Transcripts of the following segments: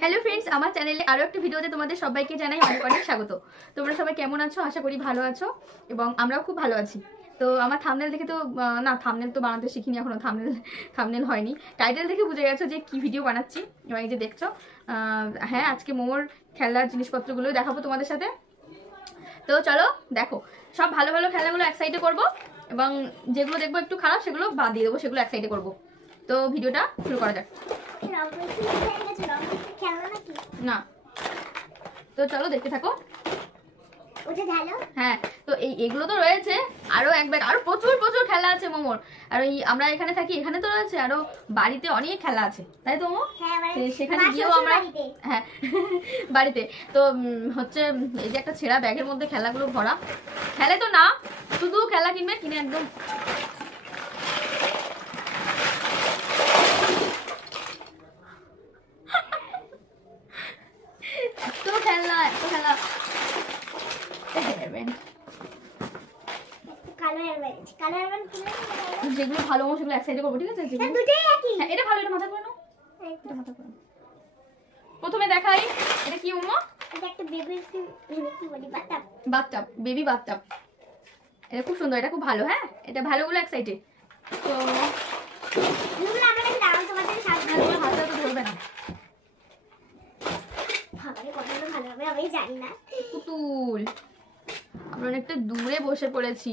Hello friends, আমার চ্যানেলে আরও একটা ভিডিওতে তোমাদের সবাইকে জানাই অনেক অনেক স্বাগত। তোমরা সবাই কেমন আছো? আশা করি ভালো আছো এবং আমরাও খুব ভালো আছি। তো আমার থাম্বনেল দেখে তো না, থাম্বনেল তো বানাতে শিখিনি এখনো, থাম্বনেল হয়নি। টাইটেল দেখে বুঝে গেছো যে কি ভিডিও বানাচ্ছি এবং এই যে দেখছো। হ্যাঁ, আজকে মোমোর খেলার জিনিসপত্রগুলো দেখাবো তোমাদের সাথে। তো চলো দেখো, সব ভালো ভালো খেলাগুলো এক সাইডে করবো এবং যেগুলো দেখবো একটু খারাপ সেগুলো বাদ দিয়ে দেবো, সেগুলো এক সাইডে করবো। তো ভিডিওটা শুরু করা যাক। না, তো চলো দেখতে থাকো। হ্যাঁ, তো এগুলো তো রয়েছে, আরো এক ব্যাগ, আরো প্রচুর প্রচুর খেলা আছে মোমোর। আর এই আমরা এখানে থাকি, এখানে তো রয়েছে আরো বাড়িতে অনেক খেলা আছে, তাই তো মোমো? সেখানে গিয়েও আমরা, হ্যাঁ বাড়িতে তো হচ্ছে এই যে একটা ছেঁড়া ব্যাগের মধ্যে খেলাগুলো ভরা। খেলে তো না, শুধু খেলা কিনবে, কিনে একদম এত খেলা এত খেলা। যেগুলো ভালো সেগুলো এক সাইডে করবো, ঠিক আছে? এটা ভালো, এটা মাথা করে নাও, এটা মাথা করে। প্রথমে দেখাই, এটা কি উম্মা? এটা একটা বাথটাব, বেবি বাথটাব। এটা খুব সুন্দর, এটা খুব ভালো। হ্যাঁ, এটা ভালোগুলো এক সাইডে। তো হাতটা তো ধরবে না, পুতুল। আমরা অনেকটা দূরে বসে পড়েছি,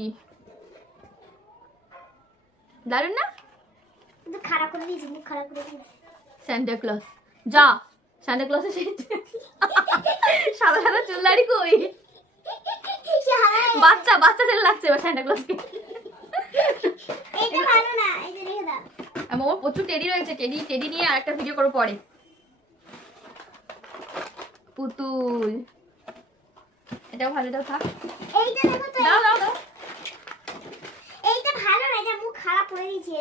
দারুন না? খারাপ করে দিয়েছি, মুখ খারাপ করে দিয়েছি। সান্টা ক্লজ, যা সান্টা ক্লজের সাদা সাদা চুল দাড়ি কই? বাচ্চা বাচ্চা ছেলে লাগছে এবার সান্টা ক্লজকে। এইটা ভালো না, এই যে রেখে দাও। আমার প্রচুর টেডি রয়েছে, টেডি নিয়ে আরেকটা ভিডিও করব পরে। পুতুল, এটাও ভালো, এটাও থাক। এইটা দেখো তো, দাও দাও দাও। এইটা ভালো না, এটা মুখ খারাপ করে দিয়েছি।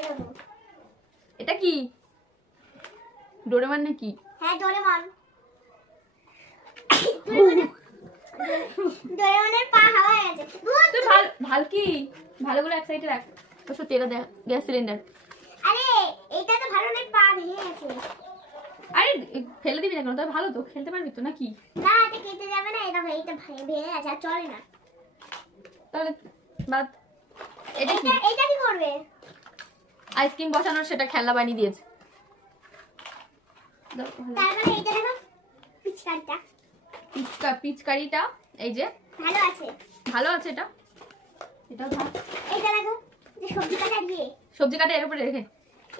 এটা কি ডোরেমন নাকি? হ্যাঁ, ডোরেমন। ডোরেমনের পা হাওয়া হয়ে গেছে। তুই ভাল কি ভালোগুলো এক সাইডে রাখ। তো সত্যি এটা গ্যাস সিলিন্ডার। আরে এইটা তো ভালো না, পা ভেঙে গেছে। আরে ফেলে দিবি না কেন? তাই ভালো তো, খেলতে পারবি তো নাকি? না, এটা কেটে যাবে না, এটা ভেঙে গেছে, আর চলে না। তাহলে বাদ। এটা কি করবে? আইসক্রিম বসানোর সেটা খেলনা বানিয়ে দিয়েছে। তারপরে এইটা দেখো, পিচকারিটা এই যে ভালো আছে, ভালো আছে। এটাও থাক। এইটা দেখো, সবজি কাটা এর উপরে রেখে।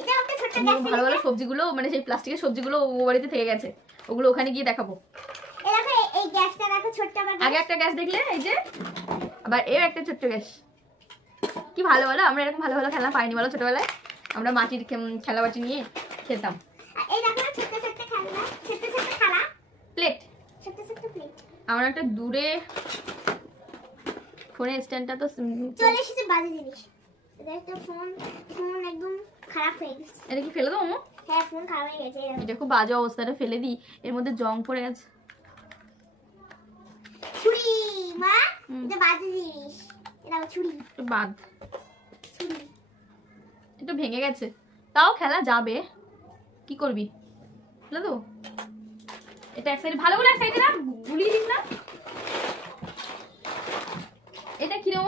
এটা একটা ছোট গ্যাস, ভালো ভালো সবজিগুলো, মানে সেই প্লাস্টিকের সবজিগুলো ও বাড়িতে থেকে গেছে, ওগুলো ওখানে গিয়ে দেখাবো। এই দেখো, এই গ্যাসটা দেখো, ছোট্ট আগে একটা গ্যাস দেখলে, এই যে আবার এর একটা ছোট্ট গ্যাস। কি ভালো বলো, আমরা এরকম ভালো ভালো খেলা পাইনি বলো ছোটবেলায়? আমরা মাটির খেলা বাটি নিয়ে খেলতাম। এই দেখো ছোট্ট ছোট্ট খেলনা, ছোট্ট ছোট্ট খেলা, প্লেট, ছোট্ট ছোট্ট প্লেট। আমরা একটা দূরে ফোনের স্ট্যান্ডটা তো চলে এসেছে, বাজে জিনিস। এটা একটা ফোন একদম খারাপ হয়ে গেছে। এটা কি ফেলে দাও? হ্যাঁ, ফোন খারাপ হয়ে গেছে। এটা খুব বাজে অবস্থাটা, ফেলে দিই, এর মধ্যে জং পড়ে গেছে। ছুরি মা, এটা বাজে জিনিস, এটা ছুরি, একটু বাদ। ছুরি একটু ভেঙে গেছে, তাও খেলা যাবে, কি করবি? ফেলে দাও। এটা এক সাইডে, ভালো করে এক সাইডে না, গুলিয়ে দিস না। এটা কি রে?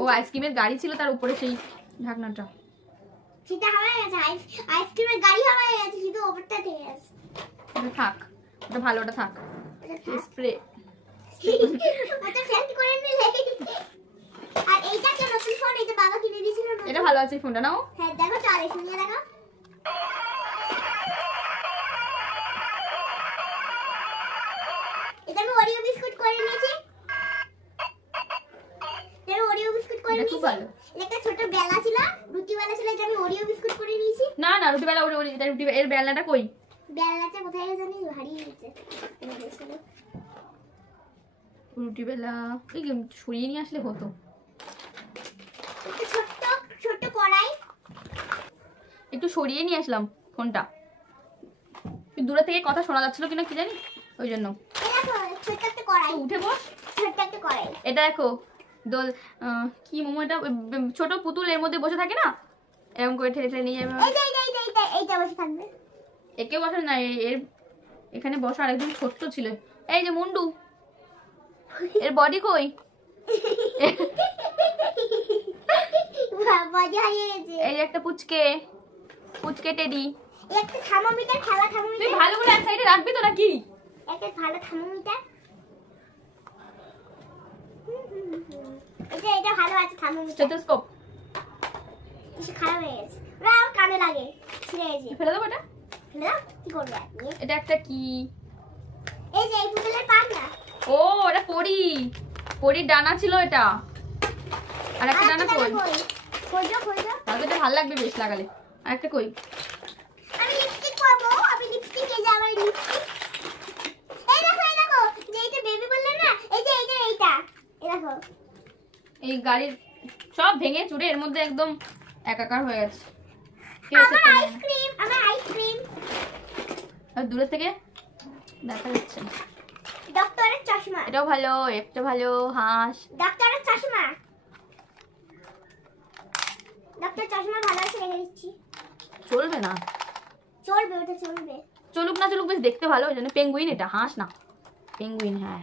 ও আইসক্রিমের গাড়ি ছিল, তার উপরে সেই ঢাকনাটা। সেটা হাওয়া গেছে, আইসক্রিমের গাড়ি হাওয়া গেছে, শুধু উপরটা থেকে গেছে। ওটা থাক, ওটা ভালো, ওটা থাক। স্প্রে ওটা ফেন্ট করে নিলে। আর এইটা কি নতুন ফোন, এটা বাবা কিনে দিয়েছিল না? এটা ভালো আছে ফোনটা, নাও। হ্যাঁ দেখো, চলে শুনিয়ে দেখো। এটা আমি ওরিও বিস্কুট করে নিয়েছি। খুব ভালো। একটা ছোট বেলা ছিল, রুটি বেলা ছিল, এটা আমি ওরিও বিস্কুট করে নিয়েছি। না না, রুটি বেলা এটা রুটি, এর বেলাটা কই? বেলাটা কোথায় গেছে জানি, হারিয়ে গেছে। রুটি বেলা এই সরিয়ে নিয়ে আসলে হতো। একটা ছোট কড়াই, একটু সরিয়ে নিয়ে আসলাম ফোনটা, দূরে থেকে কথা শোনা যাচ্ছিল কিনা কি জানি, ওই জন্য। ছোট একটা কড়াই, উঠে বস। ছোট একটা কড়াই, এটা দেখো দোল কি মোমো, এটা ছোট পুতুল এর মধ্যে বসে থাকে না, এরকম করে ঠেলে ঠেলে নিয়ে যাবে। এইটা বসে থাকবে। একে বসে না, এর এখানে বসা আরেকজন ছোট্ট ছিল। এই যে মুন্ডু, এর বডি কই? এই একটা পুচকে টেডি। একটা থার্মোমিটার, খেলা থার্মোমিটার। তুই ভালো করে এক সাইডে রাখবি তো নাকি? একটা ভালো থার্মোমিটার। এটা ভালো আছে থার্মোমিটার। স্টেথোস্কোপ কিছু খারাপ হয়ে গেছে, ওরা কানে লাগে, ছিঁড়ে গেছে। ফেলে দেবো এটা? ফেলে দাও, কি করবে আপনি? এটা একটা কি? এই যে এই পুতুলের পাক না। ও এটা পরির ডানা ছিল এটা। আর একটা ডানা কই? খোঁজো তাহলে এটা ভালো লাগবে বেশ লাগালে। আর একটা কই? আমি লিপস্টিক করবো। আমি লিপস্টিক, এই যে আমার লিপস্টিক। এই দেখো যে এটা বেবি বললে না, এই যে এইটা এই দেখো। এই গাড়ির সব ভেঙে চুরে এর মধ্যে একদম একাকার হয়ে গেছে। আমার আইসক্রিম। আর দূরে থেকে দেখা যাচ্ছে। ডক্টরের চশমা। এটাও ভালো, একটা ভালো হাঁস। ডক্টরের চশমা ভালো আছে, রেখে দিচ্ছি। চলবে না? চলবে, ওটা চলবে। চলুক না চলুক, বেশ দেখতে ভালো। ওই জন্য পেঙ্গুইন, এটা হাঁস না, পেঙ্গুইন। হ্যাঁ,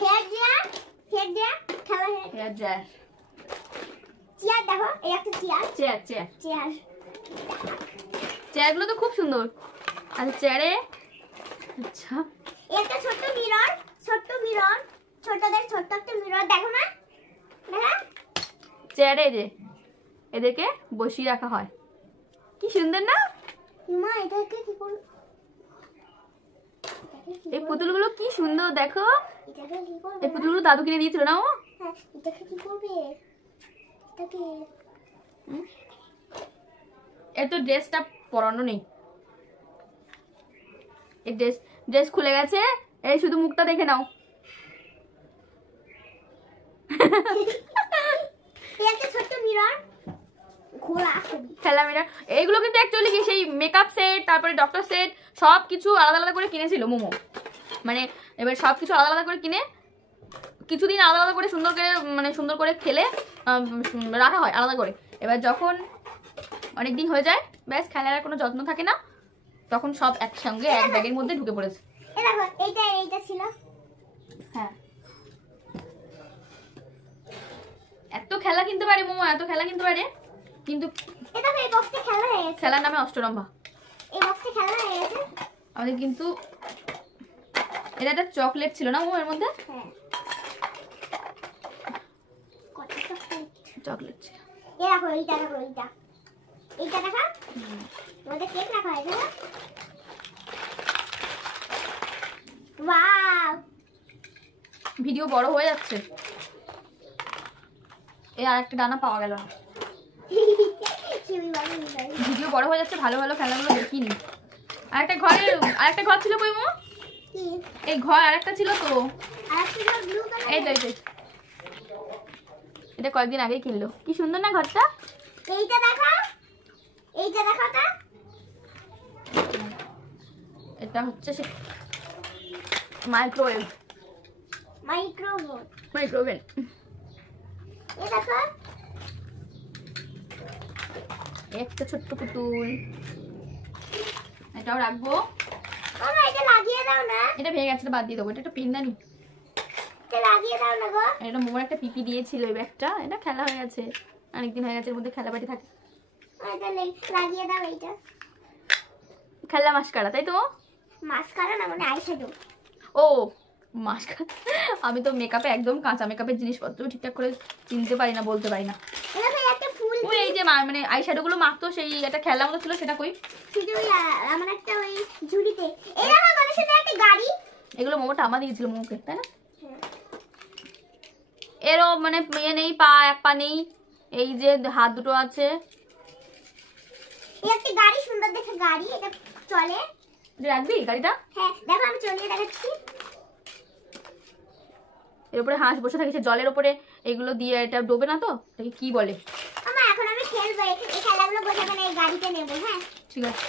হেয়ার ড্রায়ার খেলা হেয়ার ড্রায়ার। চেয়ার দেখো, এই একটা চেয়ারগুলো তো খুব সুন্দর। আচ্ছা চেয়ারে, আচ্ছা একটা ছোট্ট মিরর, ছোটদের ছোট্ট একটা মিরর দেখো না, দেখা। চেয়ারে যে এদেরকে বসিয়ে রাখা হয়, কি সুন্দর না? মা এটাকে কি করব? এই পুতুলগুলো কি সুন্দর দেখো। এটাকে কি করব? এই পুতুলগুলো দাদু কিনে দিয়েছিল না? ও হ্যাঁ, এটাকে কি করবে? এটাকে এর তো ড্রেসটা পরানো নেই। এই ড্রেস খুলে গেছে, এই শুধু মুখটা দেখে নাও। একটা ছোট্ট মিরর, ঘোড়া, খেলা মিরর। এইগুলো কিন্তু অ্যাকচুয়ালি কি সেই মেকআপ সেট, তারপরে ডক্টর সেট সব কিছু আলাদা আলাদা করে কিনেছিল মোমো। মানে এবার সব কিছু আলাদা আলাদা করে কিনে কিছুদিন আলাদা আলাদা করে সুন্দর করে খেলে রাখা হয় আলাদা করে। এবার যখন অনেক দিন হয়ে যায়, ব্যাস খেলার কোনো যত্ন থাকে না, তখন সব একসঙ্গে এক ব্যাগের মধ্যে ঢুকে পড়েছে। দেখো এইটা ছিল। হ্যাঁ, এত খেলা কিনতে পারে মোমো, এত খেলা কিনতে পারে, কিন্তু এই বক্সে খেলা হয়ে গেছে। খেলার নামে অষ্টরম্ভা। এই বক্সে খেলা হয়ে গেছে আমাদের। কিন্তু এটা একটা চকলেট ছিল না মোমো এর মধ্যে? হ্যাঁ, কত চকলেট ছিল। দেখো এইটা দেখা, ওদের কেক রাখা হয়েছে না। ওয়াও, ভিডিও বড় হয়ে যাচ্ছে। এই আরেকটা ডানা পাওয়া গেল না। ভিডিও বড় হয়ে যাচ্ছে, ভালো ভালো খেলাগুলো দেখিনি। আরেকটা ঘর ছিল কই মো? এই ঘর আরেকটা ছিল তো। এই তো এটা কয়েকদিন আগেই কিনলো। কি সুন্দর না ঘরটা? এইটা দেখা তা। এটা হচ্ছে সে মাইক্রোওয়েভ। এই দেখো একটা ছোট্ট পুতুল, এটাও রাখবো। এটা লাগিয়ে দাও না। এটা ভেঙে গেছে, বাদ দিয়ে দেবো। এটা একটা পিনদানি, এটা লাগিয়ে দাও না গো। এটা মোমোর একটা পিপি দিয়েছিল এই ব্যাগটা। এটা খেলা হয়ে গেছে, অনেকদিন হয়ে গেছে, এর মধ্যে খেলাবাটি থাকে। এটা লাগিয়ে দাও। এইটা খেলা মাস্কারা, তাই তো? মাস্কারা না, মানে আইশ্যাডো। ও মাস্কারা। আমি তো মেকআপে একদম কাঁচা, মেকআপের জিনিসপত্র ঠিকঠাক করে চিনতে পারি না, বলতে পারি না। একটা ফুল, ওই এই যে মানে আইশ্যাডো গুলো মাখতো, সেই একটা খেলা মতো ছিল, সেটা কই? আমার একটা ওই ঝুড়িতে। এই দেখো গণেশের একটা গাড়ি। এগুলো মোমোটা আমার দিয়েছিল মোমোকে, তাই না? এরও মানে ইয়ে নেই, এক পা নেই, এই যে হাত দুটো আছে। এই একটা গাড়ি, সুন্দর দেখে গাড়ি, এটা চলে। রাখবি গাড়িটা? হ্যাঁ দেখো, আমি চলিয়ে দেখাচ্ছি। এর উপরে হাঁস বসে থাকে, জলের উপরে এগুলো দিয়ে। এটা ডোবে না তো? এটাকে কি বলে? এখন আমি খেলবো, এই খেলাগুলো বোঝাবে না, এই গাড়িতে নেব। হ্যাঁ ঠিক আছে।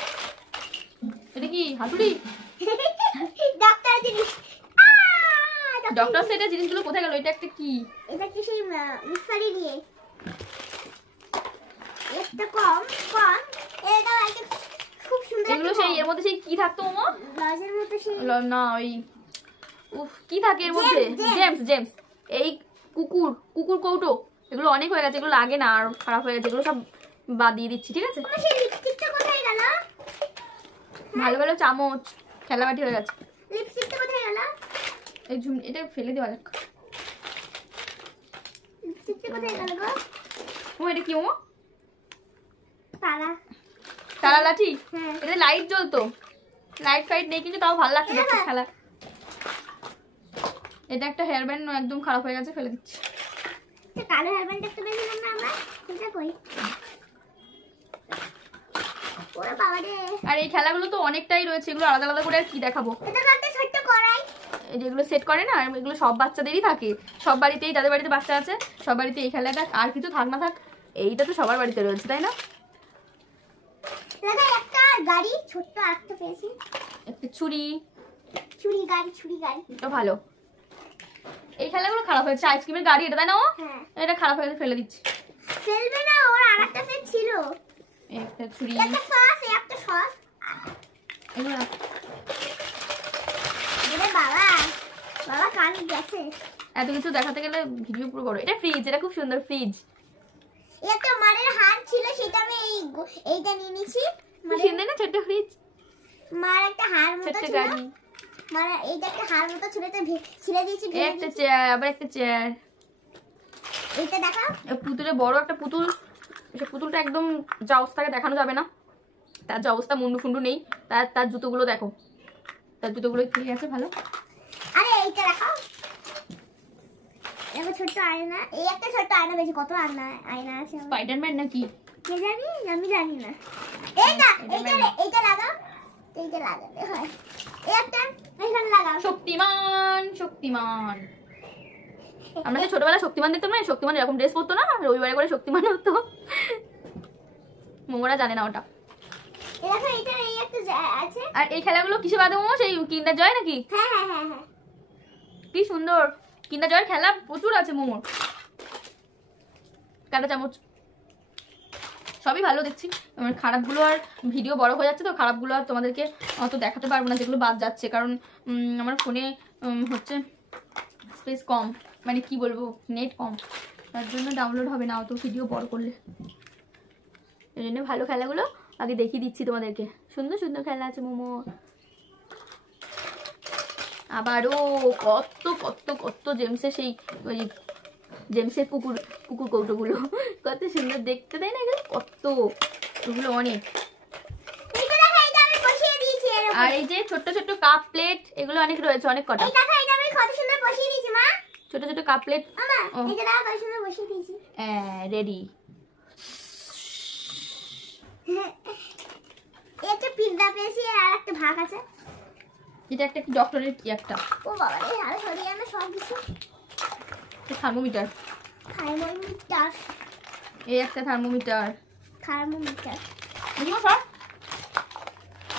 এটা কি হাতুড়ি? ডক্টর জিনিস। ডক্টর সেটের জিনিসগুলো কোথায় গেল? এটা একটা কি? এটা কি সেই মিক্সারি দিয়ে। এটা কম কম, এটা একটা খুব সুন্দর। এগুলো সেই এর মধ্যে সেই কি থাকতো মামা? লজের মতো সেই না ওই উফ কি থাকে এর মধ্যে? James James. এই কুকুর কুকুর কৌটো, এগুলো অনেক হয়ে গেছে, এগুলো লাগে না আর খারাপ হয়ে গেছে, এগুলো সব বাদ দিয়ে দিচ্ছি ঠিক আছে। আমার সেই লিপস্টিকটা কোথায় গেল? ভালো ভালো চামচ খেলাবাটি হয়ে গেছে। লিপস্টিকটা কোথায় গেল? এই এটা ফেলে দেওয়া যাক। লিপস্টিকটা কোথায় গেল গো? ও এটা কি ও? তারা তারা লাঠি? হ্যাঁ। এটা লাইট জ্বলতো, লাইট ফাইট নেই কিন্তু তাও ভালো লাগছে দেখতে খেলা। এটা একটা হেয়ার ব্যান্ড একদম খারাপ হয়ে গেছে, ফেলে দিচ্ছি। এটা কালো হেয়ার ব্যান্ড একটা পেয়েছিলাম না আমরা, এটা কই? ওরে বাবা রে। আর এই খেলাগুলো তো অনেকটাই রয়েছে, এগুলো আলাদা আলাদা করে আর কি দেখাবো। এটা তো একটা ছোট্ট কড়াই। এই যেগুলো সেট করে না, এগুলো সব বাচ্চাদেরই থাকে, সব বাড়িতেই, যাদের বাড়িতে বাচ্চা আছে সব বাড়িতে এই খেলাটা, আর কিছু থাক না থাক এইটা তো সবার বাড়িতে রয়েছে তাই না? দাদা একটা গাড়ি ছোট্ট আরেকটা পেয়েছি, একটা ছুরি, ছুরি গাড়ি, ছুরি গাড়ি। এটা ভালো। এই খেলাগুলো খারাপ হয়েছে, আইসক্রিমের গাড়ি এটা তাই না? ও হ্যাঁ। এটা খারাপ হয়ে গেছে, ফেলে দিচ্ছি। ফেলবে না, ওর আরেকটা সেট ছিল। একটা ছুরি, একটা সস, একটা সস। এগুলো ওরে বাবা, বাবা কান গেছে। এত কিছু দেখাতে গেলে ভিডিও পুরো বড়। এটা ফ্রিজ, এটা খুব সুন্দর ফ্রিজ। একটা মারের হাত ছিল, সেটা আমি এইটা নিয়ে নিয়েছি। সুন্দর না ছোট্ট ফ্রিজ? মার একটা হাড় মতো ছোট্ট ছিল, গাড়ি, মার এইটা একটা হাড় মতো ছিল, এটা ছিঁড়ে দিয়েছি। একটা চেয়ার, আবার একটা চেয়ার। এইটা দেখো, পুতুলে বড় একটা পুতুল, সে পুতুলটা একদম যা অবস্থাকে দেখানো যাবে না, তার যে অবস্থা মুন্ডু ফুন্ডু নেই, তার জুতোগুলো দেখো, তার জুতোগুলো ঠিক আছে ভালো। আরে এইটা দেখো, এবার ছোট্ট আয়না, এই একটা ছোট্ট আয়না বেশি, কত আয়না আছে? স্পাইডারম্যান নাকি কে জানি, আমি জানি না। এইটা এইটা লাগাও, এইটা লাগাতে হয়। এই একটা এখানে লাগাও। শক্তিমান, শক্তিমান। আমরা যে ছোটবেলা শক্তিমান দেখতাম না, শক্তিমান এরকম ড্রেস পরতো না, রবিবারে করে শক্তিমান হতো। মোমোরা জানে না ওটা। দেখো এটা এই একটা আছে। আর এই খেলাগুলো কিসে বাদে মোমো? সেই কিন্ডার জয় নাকি? হ্যাঁ হ্যাঁ হ্যাঁ হ্যাঁ, কি সুন্দর কিন্ডার জয়ের খেলা প্রচুর আছে মোমোর। কাঁটা চামচ সবই ভালো দেখছি, আমার খারাপগুলো আর ভিডিও বড় হয়ে যাচ্ছে তো খারাপগুলো আর তোমাদেরকে অত দেখাতে পারবো না, যেগুলো বাদ যাচ্ছে, কারণ আমার ফোনে হচ্ছে স্পেস কম, মানে কি বলবো নেট কম, তার জন্য ডাউনলোড হবে না অত ভিডিও বড় করলে। এই জন্য ভালো খেলাগুলো আগে দেখিয়ে দিচ্ছি তোমাদেরকে, সুন্দর সুন্দর খেলা আছে মোমো। আবারও কত কত কত জেমসের সেই ওই জেমসের কুকুর কুকুর কৌটোগুলো কত সুন্দর দেখতে, তাই না? এগুলো কত, ওগুলো অনেক। আর এই যে ছোট্ট ছোট্ট কাপ প্লেট, এগুলো অনেক রয়েছে, অনেক কটা। ছোট ছোট কাপ প্লেট রেডি। একটা পিজ্জা পেয়েছি আর একটা ভাগ আছে। এটা একটা ডক্টরের কি একটা, ও বাবা রে, আরে সরিয়ে আনা সব কিছু। থার্মোমিটার, থার্মোমিটার, এই একটা থার্মোমিটার, থার্মোমিটার। বুঝলো সব?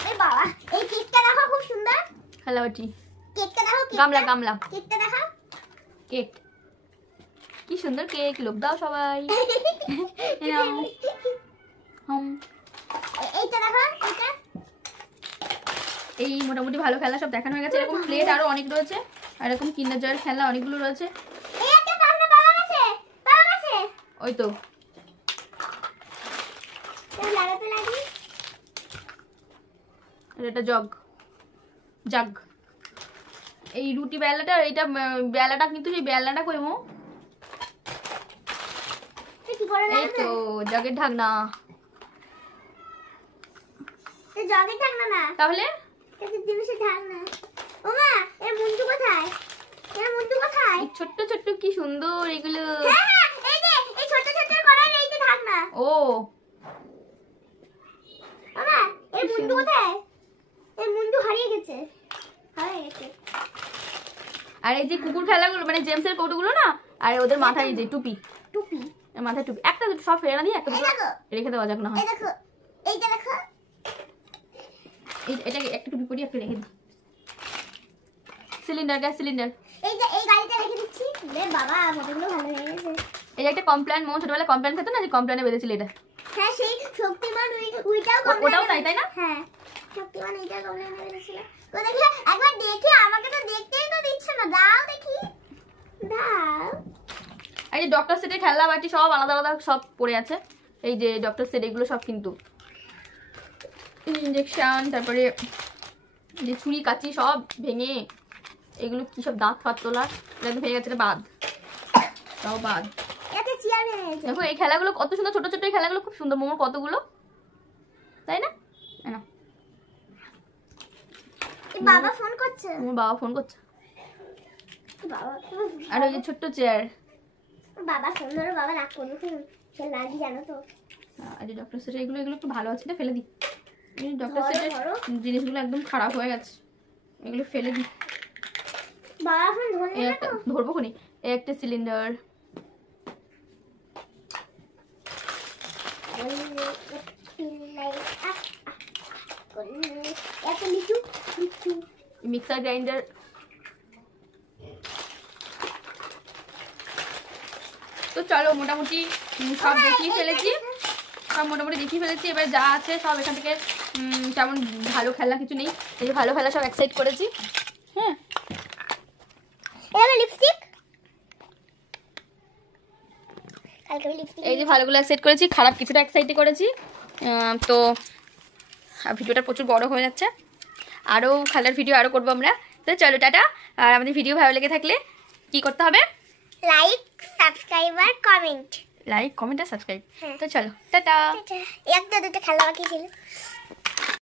এই বাবা, এই কেকটা দেখো খুব সুন্দর। খেলাবাটি, কেকটা দেখো, গামলা গামলা, কেকটা দেখো, কেক কি সুন্দর কেক, লোক দাও সবাই। এইটা দেখো, এইটা। এই মোটামুটি ভালো খেলা সব দেখানো হয়ে গেছে। এরকম প্লেট আরো অনেক রয়েছে, আর এরকম কিন্ডার জয়ের খেলা অনেকগুলো রয়েছে। এই একটা পাখনা পাওয়া গেছে, পাওয়া গেছে। ওই তো এই লাগাতে লাগি। এটা জগ, জাগ। এই রুটি বেলাটা, এইটা বেলাটা কিন্তু সেই বেলাটা কই মো? কি করে এই তো জগের ঢাকনা। এই জগের ঢাকনা না, তাহলে এটা জিনিসের ঢাকনা। ওমা, এর মুন্ডু কোথায়? এর মুন্ডু কোথায়? ছোট্ট ছোট্ট কি সুন্দর এগুলো। হ্যাঁ হ্যাঁ, এই যে এই ছোট ছোট কড়াই, এই যে ঢাকনা। ও ওমা, এর মুন্ডু কোথায়? এর মুন্ডু হারিয়ে গেছে, হারিয়ে গেছে। আর এই যে কুকুর খেলাগুলো, মানে জেমসের কৌটোগুলো না, আর ওদের মাথায় এই যে টুপি, টুপি, মাথায় টুপি, একটা দুটো সব ফেলে না দিয়ে একটা দুটো রেখে দেওয়া যাক না হয়। এই দেখো, এইটা দেখো। এটা একটা টুপি পরি, একটা রেখে দিই। সিলিন্ডার, গ্যাস সিলিন্ডার, এই যে এই গাড়িটা রেখে দিচ্ছি। রে বাবা, কতগুলো ভালো হয়ে গেছে। এই একটা কমপ্লেন, মো ছোটবেলায় কমপ্লেন খেতো না, যে কমপ্লেনে বেঁধেছিল এটা। হ্যাঁ সেই শক্তিমান ওইটাও ওটাও তাই তাই না? হ্যাঁ শক্তিমান এইটা কমপ্লেন করেছিল। তো দেখলে একবার দেখে আমাকে তো দেখতেই তো দিচ্ছে না। দাও দেখি দাও। এই যে ডক্টর সেটের খেলনা বাটি সব আলাদা আলাদা সব পড়ে আছে। এই যে ডক্টর সেট এগুলো সব কিন্তু ইঞ্জেকশন, তারপরে যে ছুরি কাচি সব ভেঙে, এগুলো কি সব দাঁত ফাত তোলা একদম ভেঙে গেছে, বাদ তাও বাদ। দেখো এই খেলাগুলো কত সুন্দর, ছোট ছোট এই খেলাগুলো খুব সুন্দর। মোমোর কতগুলো তাই না? বাবা ফোন করছে, আমার বাবা ফোন করছে। বাবা আর ওই যে ছোট্ট চেয়ার, বাবা ফোন ধরো, বাবা রাগ করবে, সে লাগি জানো তো। আর এই ডক্টর সেট এগুলো একটু ভালো আছে, এটা ফেলে দিই। এই ডক্টর সেটের জিনিসগুলো একদম খারাপ হয়ে গেছে, এগুলো ফেলে দিই। বাবা ফোন ধরলে না তো, ধরবো কোনি। এই একটা সিলিন্ডার, মিক্সার গ্রাইন্ডার, তো চলো মোটামুটি সব দেখিয়ে ফেলেছি, এবার যা আছে সব এখান থেকে তেমন ভালো খেলা কিছু নেই। এই যে ভালো খেলা সব এক সাইড করেছি। হ্যাঁ লিপস্টিক, এই যে ভালোগুলো এক সাইড করেছি, খারাপ কিছুটা এক সাইডে করেছি। তো ভিডিওটা প্রচুর বড় হয়ে যাচ্ছে, আরও খেলার ভিডিও আরও করবো আমরা। তো চলো টাটা। আর আমাদের ভিডিও ভালো লেগে থাকলে কি করতে হবে? লাইক, সাবস্ক্রাইব আর কমেন্ট। লাইক, কমেন্ট আর সাবস্ক্রাইব। তো চলো টাটা। একটা দুটো খেলা বাকি ছিল।